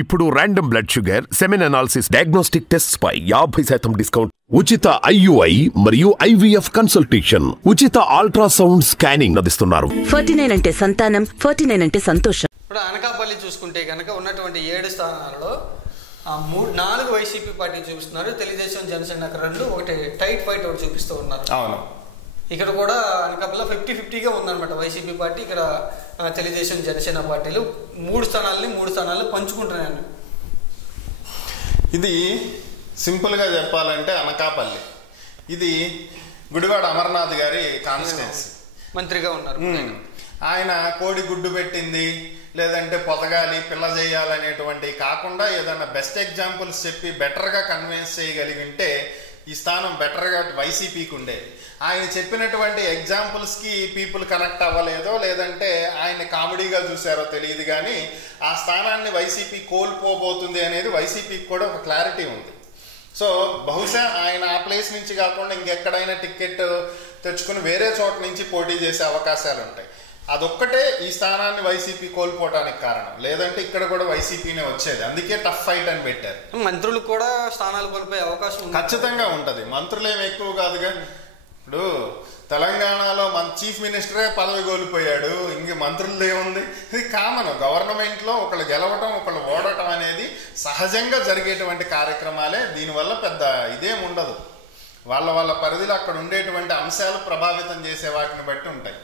ఇప్పుడు random blood sugar, semen analysis, diagnostic tests పై 50% discount, ఉచిత IUI మరియు IVF కన్సల్టేషన్, ఉచిత అల్ట్రాసౌండ్ స్కానింగ్ అందిస్తున్నారు. 49 అంటే సంతానం, 49 అంటే సంతోషం. ఇప్పుడు అనకాపల్లి చూసుకుంటే కనుక ఉన్నటువంటి 7 స్థానాలలో 4 వైసీపీ పార్టీ చూపిస్తున్నారు. తెలుగుదేశం, జనసేన 2, ఒకటి టైట్ ఫైట్ ఒకటి చూపిస్తూ ఉన్నారు. అవును, ఇక్కడ కూడా అనకాపల్లిలో 50-50గా ఉందన్నమాట. వైసీపీ పార్టీ, ఇక్కడ తెలుగుదేశం, జనసేన పార్టీలు 3 స్థానాలను పంచుకుంటున్నాను. ఇది సింపుల్గా చెప్పాలంటే అనకాపల్లి ఇది గుడివాడ అమర్నాథ్ గారి కాన్స్టిట్యున్సీ. మంత్రిగా ఉన్నారు ఆయన. కోడి గుడ్డు పెట్టింది, లేదంటే పొతగాలి, పిల్ల చేయాలనేటువంటి కాకుండా ఏదన్నా బెస్ట్ ఎగ్జాంపుల్స్ చెప్పి బెటర్గా కన్విన్స్ చేయగలిగింటే ఈ స్థానం బెటర్గా వైసీపీకి ఉండేది. ఆయన చెప్పినటువంటి ఎగ్జాంపుల్స్కి పీపుల్ కనెక్ట్ అవ్వలేదో, లేదంటే ఆయన కామెడీగా చూసారో తెలియదు, కానీ ఆ స్థానాన్ని వైసీపీ కోల్పోబోతుంది అనేది వైసీపీకి కూడా ఒక క్లారిటీ ఉంది. సో బహుశా ఆయన ఆ ప్లేస్ నుంచి కాకుండా ఇంకెక్కడైనా టికెట్ తెచ్చుకుని వేరే చోట నుంచి పోటీ చేసే అవకాశాలు ఉంటాయి. అదొక్కటే ఈ స్థానాన్ని వైసీపీ కోల్పోవటానికి కారణం. లేదంటే ఇక్కడ కూడా వైసీపీనే వచ్చేది. అందుకే టఫ్ ఫైట్ అని పెట్టారు. మంత్రులు కూడా స్థానాలు కోల్పోయే అవకాశం ఖచ్చితంగా ఉంటుంది. మంత్రులేం ఎక్కువ కాదుగా. ఇప్పుడు తెలంగాణలో మన చీఫ్ మినిస్టరే పదవి కోల్పోయాడు, ఇంక మంత్రులు ఏముంది? ఇది కామన్. గవర్నమెంట్లో ఒకళ్ళు గెలవటం, ఒకళ్ళు ఓడటం అనేది సహజంగా జరిగేటువంటి కార్యక్రమాలే. దీనివల్ల పెద్ద ఇదేం ఉండదు. వాళ్ళ పరిధిలో అక్కడ ఉండేటువంటి అంశాలు ప్రభావితం చేసే వాటిని బట్టి ఉంటాయి.